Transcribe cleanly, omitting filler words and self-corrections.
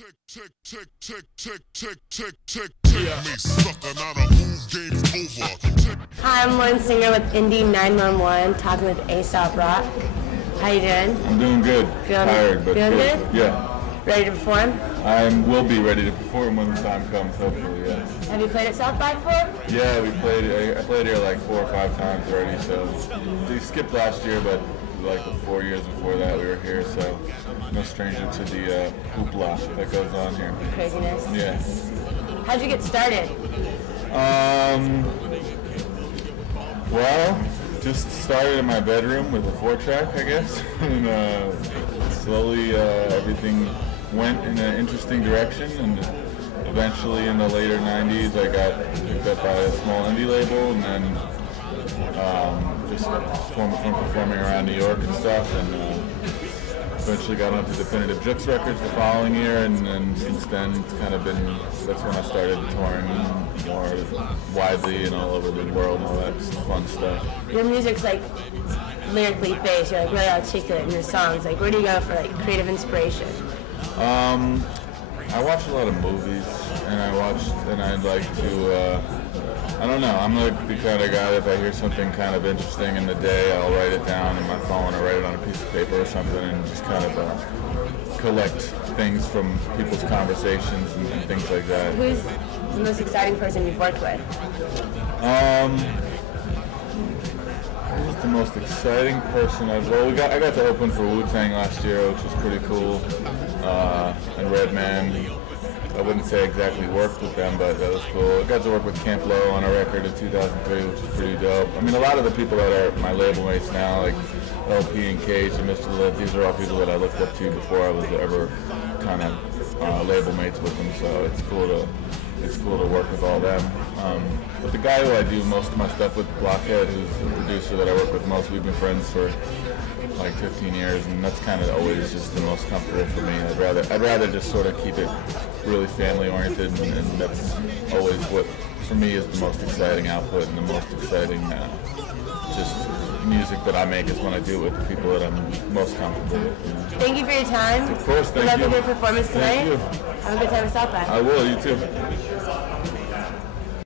Tick, tick, tick, tick, tick, tick, tick, tick, tick. Me sucker, now the move game's over. Hi, I'm one singer with Indie 911, talking with Aesop Rock. How you doing? I'm doing good. Tired, but feeling good? Yeah. Ready to perform? I will be ready to perform when the time comes, hopefully, yeah. Have you played at South by before? Yeah, I played here like 4 or 5 times already, so we skipped last year, but like the 4 years before that we were here, so no stranger to the hoopla that goes on here. Craziness? Yeah. How'd you get started? Well, just started in my bedroom with a 4-track, I guess, and slowly everything went in an interesting direction, and eventually in the later 90s I got picked up by a small indie label, and then just from performing around New York and stuff, and eventually got onto Definitive Jux Records the following year, and then since then it's kind of been, that's when I started touring more widely and all over the world and all that fun stuff. Your music's like lyrically based, you're like really articulate in your songs. Like, where do you go for like creative inspiration? I watch a lot of movies, and I'd like to, I don't know, I'm like the kind of guy that if I hear something kind of interesting in the day, I'll write it down in my phone or write it on a piece of paper or something, and just kind of collect things from people's conversations and things like that. Who's the most exciting person you've worked with? Who's the most exciting person I got to open for Wu-Tang last year, which was pretty cool, and Redman. I wouldn't say exactly worked with them, but that was cool. I got to work with Camp Lo on a record in 2003, which is pretty dope. I mean, a lot of the people that are my label mates now, like LP and Cage and Mr. Lip, these are all people that I looked up to before I was ever kind of label mates with them, so it's cool to work with all them. But the guy who I do most of my stuff with, Blockhead, who's the producer that I work with most, we've been friends for like 15 years, and that's kind of always just the most comfortable for me. I'd rather just sort of keep it really family oriented, and that's always what for me is the most exciting output and the most exciting just music that I make is when I do it with the people that I'm most comfortable with. You know? Thank you for your time. Of course, thank you. Good luck with your performance tonight. Thank you. Have a good time with South by. I will, you too.